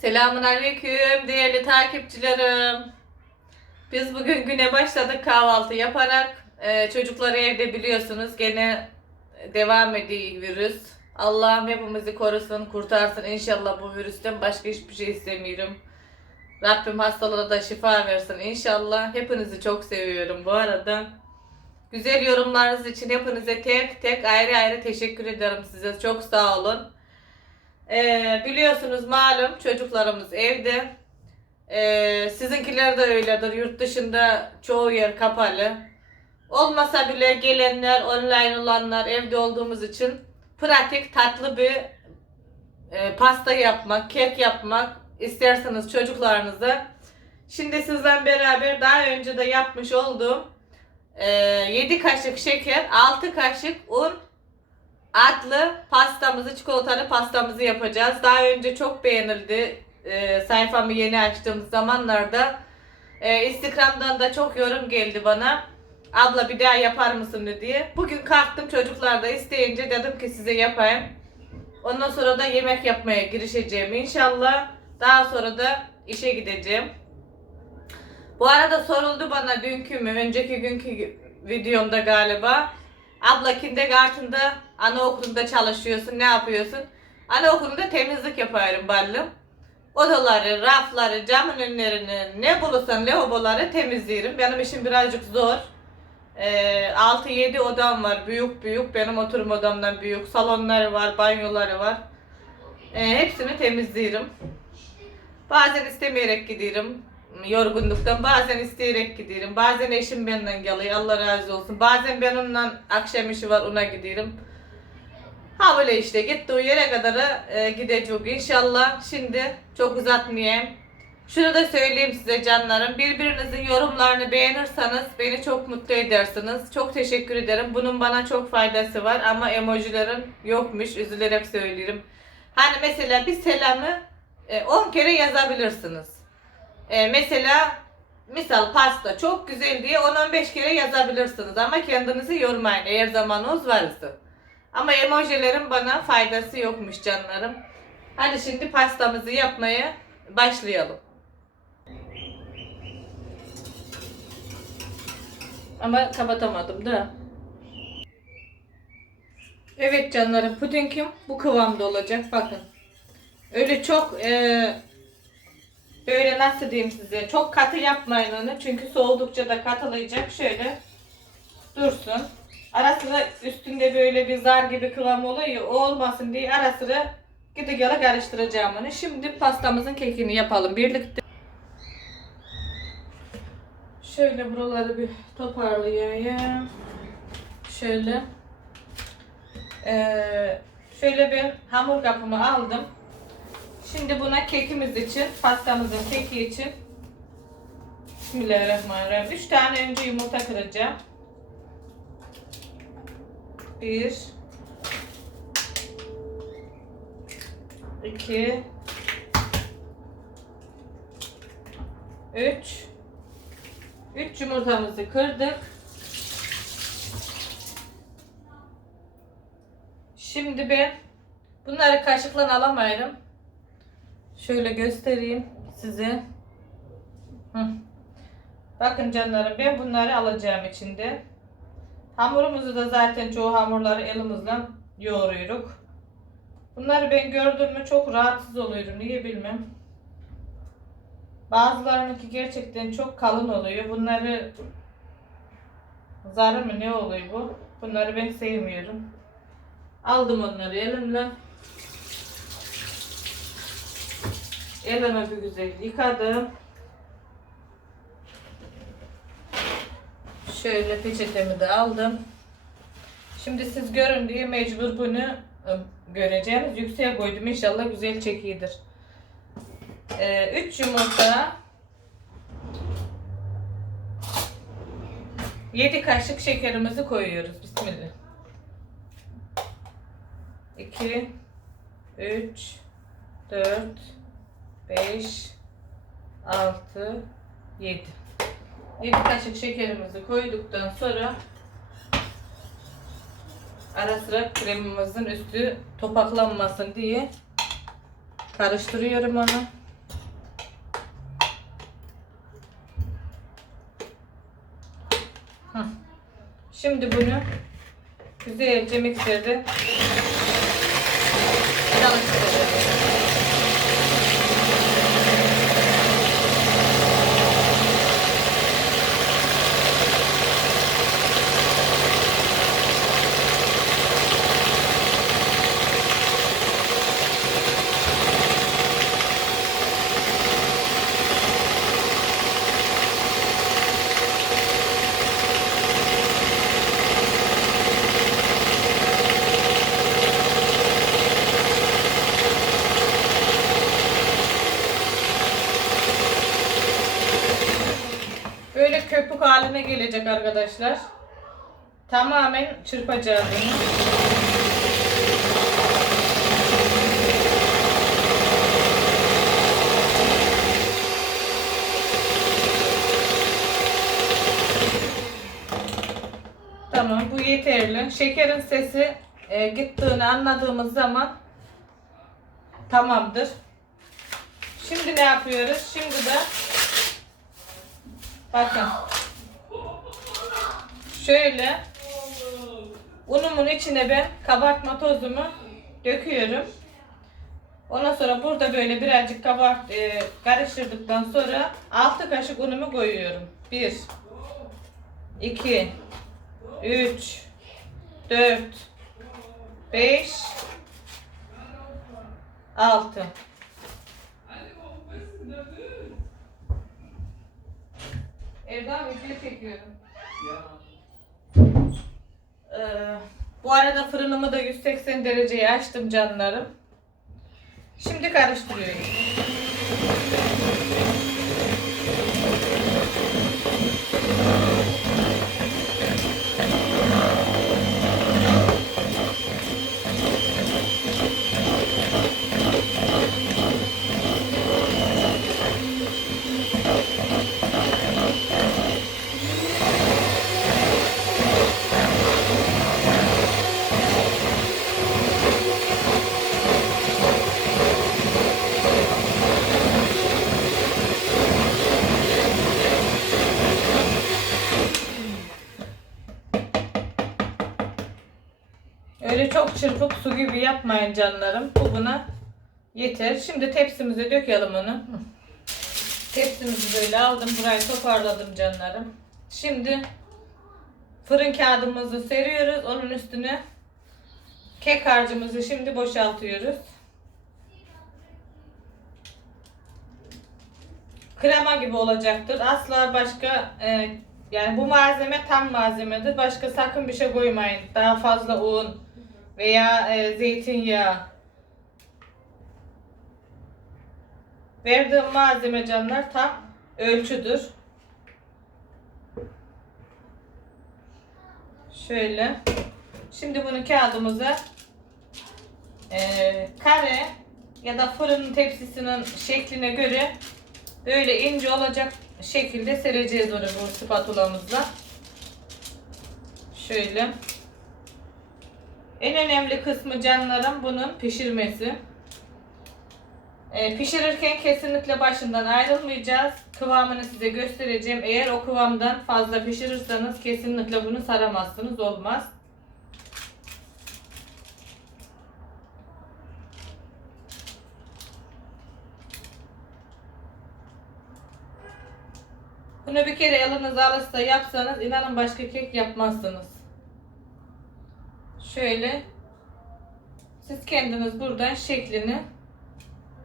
Selamun Aleyküm değerli takipçilerim. Biz bugün güne başladık kahvaltı yaparak. Ee, çocukları evde biliyorsunuz gene devam ediyor virüs. Allah'ım hepimizi korusun, kurtarsın inşallah bu virüsten başka hiçbir şey istemiyorum. Rabbim hastalara da şifa versin inşallah. Hepinizi çok seviyorum bu arada. Güzel yorumlarınız için hepinize tek tek ayrı ayrı teşekkür ederim size. Çok sağ olun. Ee, biliyorsunuz malum çocuklarımız evde. Ee, sizinkiler de öyledir. Yurt dışında çoğu yer kapalı. Olmasa bile gelenler, online olanlar evde olduğumuz için pratik, tatlı bir e, pasta yapmak, kek yapmak isterseniz çocuklarınıza. Şimdi sizden beraber daha önce de yapmış olduğum e, 7 kaşık şeker, 6 kaşık un adlı pastamızı, çikolatalı pastamızı yapacağız. Daha önce çok beğenildi. E, sayfamı yeni açtığım zamanlarda e, Instagram'dan da çok yorum geldi bana. Abla bir daha yapar mısın diye. Bugün kalktım çocuklar da isteyince dedim ki size yapayım. Ondan sonra da yemek yapmaya girişeceğim inşallah. Daha sonra da işe gideceğim. Bu arada soruldu bana dünkü mü, önceki günkü videomda galiba. Abla kindergarten'da, anaokulunda çalışıyorsun, ne yapıyorsun? Anaokulunda temizlik yaparım ballım. Odaları, rafları, camın önlerini, ne bulursan lavaboları temizlerim. Benim işim birazcık zor. Ee, 6-7 odam var, büyük büyük. Benim oturum odamdan büyük. Salonları var, banyoları var. Ee, hepsini temizlerim. Bazen istemeyerek gidiyorum yorgunluktan. Bazen isteyerek gidiyorum. Bazen eşim benden geliyor. Allah razı olsun. Bazen ben onunla akşam işi var ona gidiyorum. Ha böyle işte gittiği yere kadar e, gideceğim inşallah. Şimdi çok uzatmayayım. Şunu da söyleyeyim size canlarım. Birbirinizin yorumlarını beğenirseniz beni çok mutlu edersiniz. Çok teşekkür ederim. Bunun bana çok faydası var ama emojilerim yokmuş. Üzülerek söylüyorum. Hani mesela bir selamı 10 kere yazabilirsiniz. E, mesela misal pasta çok güzel diye 10-15 kere yazabilirsiniz ama kendinizi yormayın eğer zamanınız varsa. Ama emojilerin bana faydası yokmuş canlarım. Hadi şimdi pastamızı yapmaya başlayalım. Ama kapatamadım da. Evet canlarım pudingim bu kıvamda olacak bakın. Öyle çok e, böyle nasıl diyeyim size çok katı yapmayın onu çünkü soğudukça da katılayacak şöyle dursun. Ara sıra üstünde böyle bir zar gibi kıvam oluyor o olmasın diye ara sıra gide gele karıştıracağım onu. Şimdi pastamızın kekini yapalım birlikte. Şöyle buraları bir toparlayayım. Şöyle. Ee, şöyle bir hamur kapımı aldım. Şimdi buna kekimiz için, pastamızın keki için Bismillahirrahmanirrahim. 3 tane önce yumurta kıracağım. 1 2 3 3 yumurtamızı kırdık. Şimdi ben bunları kaşıkla alamayırım. Şöyle göstereyim size. Hı. Bakın canlarım ben bunları alacağım içinde. Hamurumuzu da zaten çoğu hamurları elimizle yoğuruyoruz. Bunları ben gördüğümde çok rahatsız oluyorum. Niye bilmem. Bazılarınınki gerçekten çok kalın oluyor. Bunları zarı mı ne oluyor bu? Bunları ben sevmiyorum. Aldım onları elimle. Elime bir güzel yıkadım. Şöyle peçetemi de aldım. Şimdi siz görün diye mecbur bunu ı, göreceğiniz. Yükseğe koydum inşallah güzel çekiyidir. 3 ee, yumurta 7 kaşık şekerimizi koyuyoruz. Bismillah. 2 3 4 5 6 7 1 kaşık şekerimizi koyduktan sonra ara sıra kremimizin üstü topaklanmasın diye karıştırıyorum onu. Şimdi bunu güzelce mikserde çalıştırıyorum. Haline gelecek arkadaşlar. Tamamen çırpacağız bunu. Tamam bu yeterli. Şekerin sesi e, gittiğini anladığımız zaman tamamdır. Şimdi ne yapıyoruz? Şimdi de bakın şöyle unumun içine ben kabartma tozumu döküyorum. Ondan sonra burada böyle birazcık kabart e, karıştırdıktan sonra 6 kaşık unumu koyuyorum. 1 2 3 4 5 6 Evden video çekiyorum. Ee, bu arada fırınımı da 180 dereceye açtım canlarım. Şimdi karıştırıyorum. Çırpıp su gibi yapmayın canlarım. Bu buna yeter. Şimdi tepsimize dökelim onu. Tepsimizi böyle aldım. Burayı toparladım canlarım. Şimdi fırın kağıdımızı seriyoruz. Onun üstüne kek harcımızı şimdi boşaltıyoruz. Krema gibi olacaktır. Asla başka e, yani bu malzeme tam malzemedir. Başka sakın bir şey koymayın. Daha fazla un veya e, zeytinyağı. Verdiğim malzeme canlar tam ölçüdür. Şöyle. Şimdi bunu kağıdımıza e, kare ya da fırın tepsisinin şekline göre böyle ince olacak şekilde sereceğiz onu bu spatulamızla. Şöyle. En önemli kısmı canlarım bunun pişirmesi. Ee, pişirirken kesinlikle başından ayrılmayacağız. Kıvamını size göstereceğim. Eğer o kıvamdan fazla pişirirseniz kesinlikle bunu saramazsınız. Olmaz. Bunu bir kere elinize alırsa yapsanız inanın başka kek yapmazsınız. Şöyle siz kendiniz buradan şeklini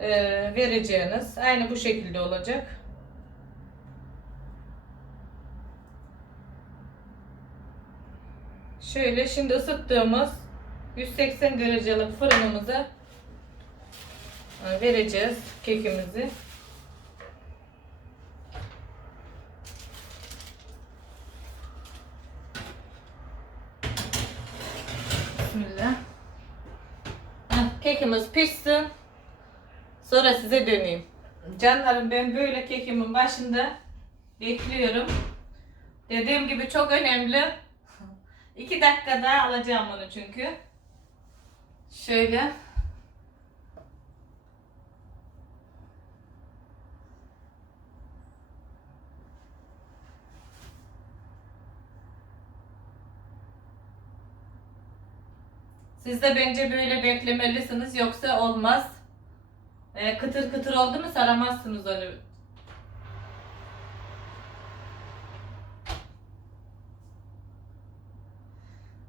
e, vereceğiniz aynı bu şekilde olacak. Şöyle şimdi ısıttığımız 180 derecelik fırınımıza e, vereceğiz kekimizi. Bismillah. Heh, Kekimiz pişsin. Sonra size döneyim. Canlarım ben böyle kekimin başında bekliyorum. Dediğim gibi çok önemli. İki dakika daha alacağım onu çünkü. Şöyle. Siz de bence böyle beklemelisiniz yoksa olmaz. Ee, kıtır kıtır oldu mu saramazsınız onu.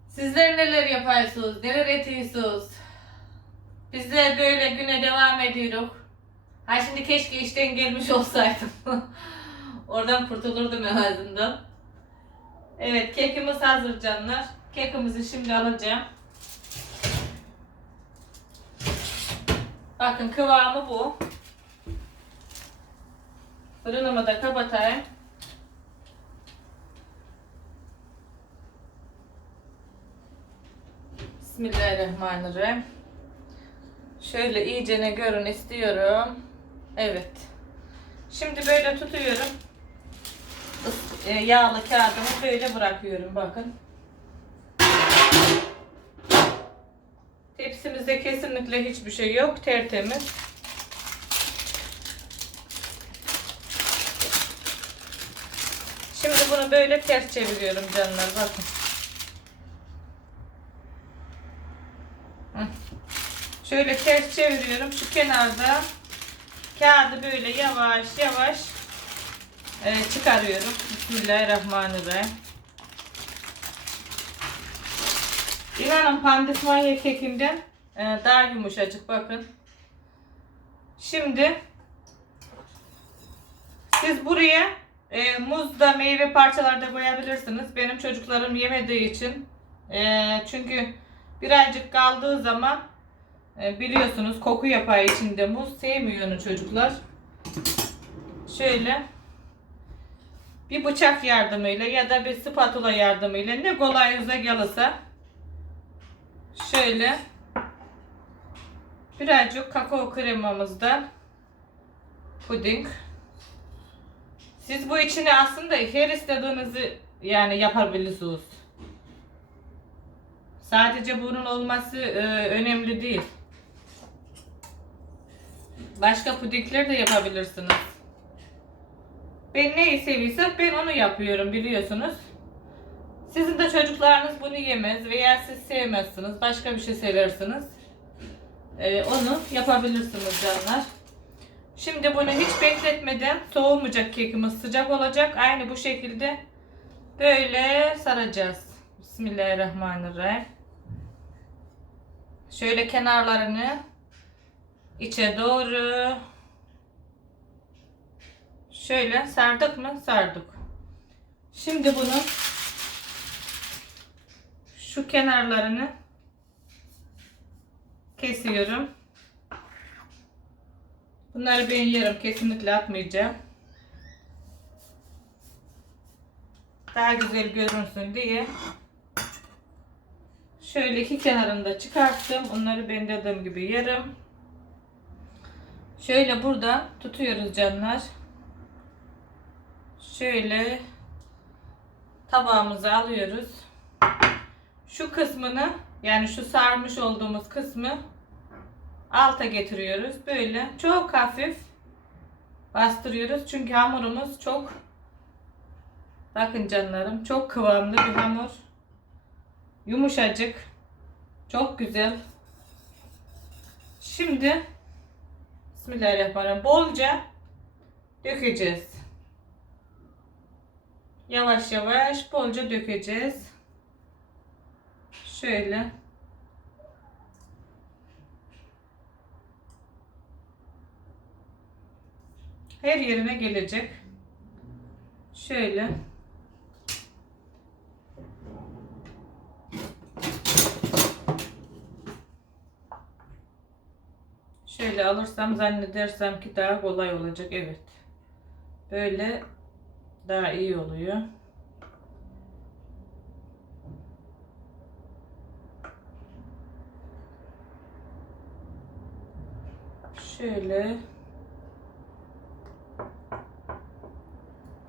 Sizler neler yapıyorsunuz? Neler ediyorsunuz? Biz de böyle güne devam ediyoruz. Ha şimdi keşke işten gelmiş olsaydım. Oradan kurtulurdum en azından. Evet kekimiz hazır canlar. Kekimizi şimdi alacağım. Bakın kıvamı bu. Fırınımı da kapatayım. Bismillahirrahmanirrahim. Şöyle iyicene görün istiyorum. Evet. Şimdi böyle tutuyorum. E, Yağlı kağıdımı böyle bırakıyorum bakın. Tepsimizde kesinlikle hiçbir şey yok. Tertemiz. Şimdi bunu böyle ters çeviriyorum canlar. Bakın. Şöyle ters çeviriyorum. Şu kenarda kağıdı böyle yavaş yavaş e, çıkarıyorum. Bismillahirrahmanirrahim. İnanın pandismanya kekinden e, daha yumuşacık bakın. Şimdi siz buraya e, muz da meyve parçaları da koyabilirsiniz. Benim çocuklarım yemediği için e, çünkü birazcık kaldığı zaman e, biliyorsunuz koku yapar içinde muz sevmiyor onu çocuklar. Şöyle bir bıçak yardımıyla ya da bir spatula yardımıyla ne kolayınıza gelirse şöyle birazcık kakao kremamızdan puding siz bu içine aslında her istediğinizi yani yapabilirsiniz. Sadece bunun olması e, önemli değil. Başka pudingler de yapabilirsiniz. Ben neyi seviyorsam ben onu yapıyorum biliyorsunuz. Sizin de çocuklarınız bunu yemez veya siz sevmezsiniz. Başka bir şey seversiniz. Ee, onu yapabilirsiniz canlar. Şimdi bunu hiç bekletmeden soğumayacak kekimiz sıcak olacak. Aynı bu şekilde böyle saracağız. Bismillahirrahmanirrahim. Şöyle kenarlarını içe doğru şöyle sardık mı? Sardık. Şimdi bunu şu kenarlarını kesiyorum. Bunları ben yerim. Kesinlikle atmayacağım. Daha güzel görünsün diye. Şöyle iki kenarını da çıkarttım. Onları ben dediğim gibi yerim. Şöyle burada tutuyoruz canlar. Şöyle tabağımıza alıyoruz. Şu kısmını yani şu sarmış olduğumuz kısmı alta getiriyoruz. Böyle çok hafif bastırıyoruz. Çünkü hamurumuz çok bakın canlarım çok kıvamlı bir hamur. Yumuşacık. Çok güzel. Şimdi Bismillahirrahmanirrahim. Bolca dökeceğiz. Yavaş yavaş bolca dökeceğiz. Şöyle. Her yerine gelecek. Şöyle. Şöyle alırsam zannedersem ki daha kolay olacak. Evet. Böyle daha iyi oluyor. Şöyle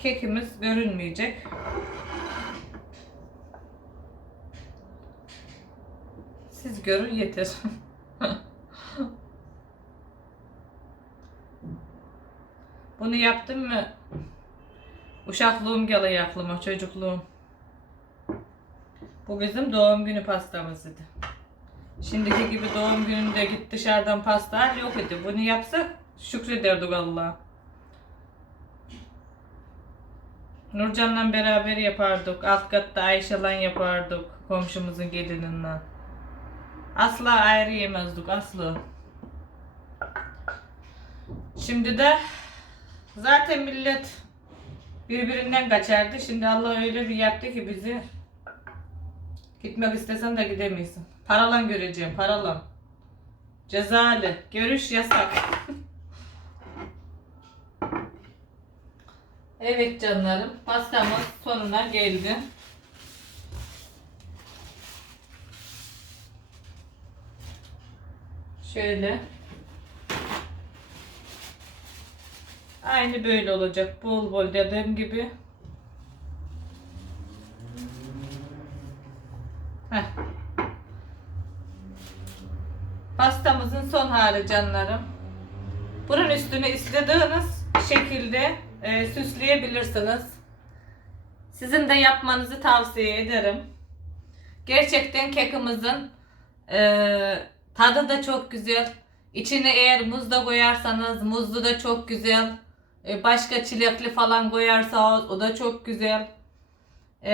kekimiz görünmeyecek. Siz görün yeter. Bunu yaptım mı? Uşaklığım geliyor aklıma, çocukluğum. Bu bizim doğum günü pastamız. Şimdiki gibi doğum gününde git dışarıdan pasta al yok idi. Bunu yapsak şükrederdik Allah'a. Nurcan'la beraber yapardık. Alt katta Ayşe'lan yapardık. Komşumuzun gelininden. Asla ayrı yemezdik asla. Şimdi de zaten millet birbirinden kaçardı. Şimdi Allah öyle bir yaptı ki bizi gitmek istesen de gidemiyorsun. Paralan göreceğim, paralan. Cezalı. Görüş yasak. evet canlarım, pastamız sonuna geldi. Şöyle. Aynı böyle olacak. Bol bol dediğim gibi. Heh. Pastamızın son hali canlarım. Bunun üstüne istediğiniz şekilde e, süsleyebilirsiniz. Sizin de yapmanızı tavsiye ederim. Gerçekten kekimizin e, tadı da çok güzel. İçine eğer muz da koyarsanız muzlu da çok güzel. E, başka çilekli falan koyarsanız o da çok güzel. E,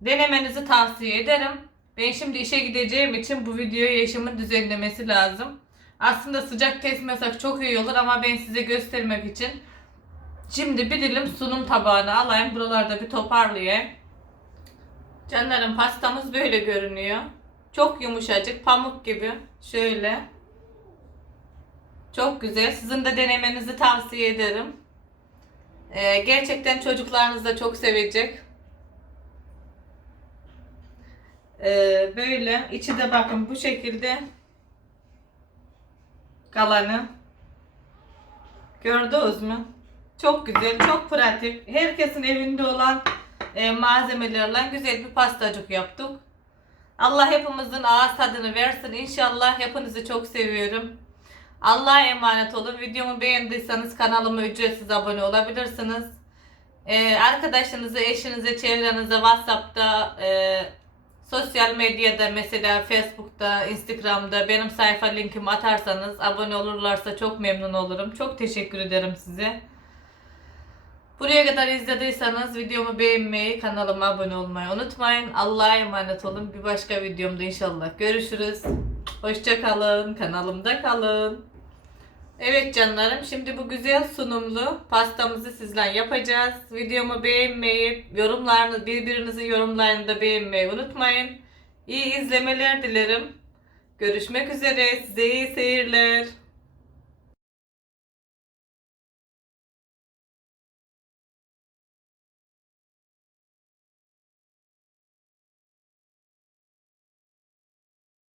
denemenizi tavsiye ederim. Ben şimdi işe gideceğim için bu videoyu eşimin düzenlemesi lazım. Aslında sıcak kesmesek çok iyi olur ama ben size göstermek için şimdi bir dilim sunum tabağına alayım. Buralarda bir toparlayayım. Canlarım pastamız böyle görünüyor. Çok yumuşacık, pamuk gibi. Şöyle. Çok güzel. Sizin de denemenizi tavsiye ederim. Ee, gerçekten çocuklarınız da çok sevecek. Ee, böyle içi de bakın bu şekilde kalanı gördünüz mü? Çok güzel, çok pratik. Herkesin evinde olan e, malzemelerle güzel bir pastacık yaptık. Allah hepimizin ağız tadını versin. İnşallah hepinizi çok seviyorum. Allah'a emanet olun. Videomu beğendiyseniz kanalıma ücretsiz abone olabilirsiniz. Ee, arkadaşlarınıza, eşinize, çevrenize, Whatsapp'ta, e, sosyal medyada mesela Facebook'ta, Instagram'da benim sayfa linkimi atarsanız abone olurlarsa çok memnun olurum. Çok teşekkür ederim size. Buraya kadar izlediyseniz videomu beğenmeyi, kanalıma abone olmayı unutmayın. Allah'a emanet olun. Bir başka videomda inşallah görüşürüz. Hoşça kalın. Kanalımda kalın. Evet canlarım şimdi bu güzel sunumlu pastamızı sizle yapacağız. Videomu beğenmeyi, yorumlarınız, birbirinizin yorumlarını da beğenmeyi unutmayın. İyi izlemeler dilerim. Görüşmek üzere. Size iyi seyirler.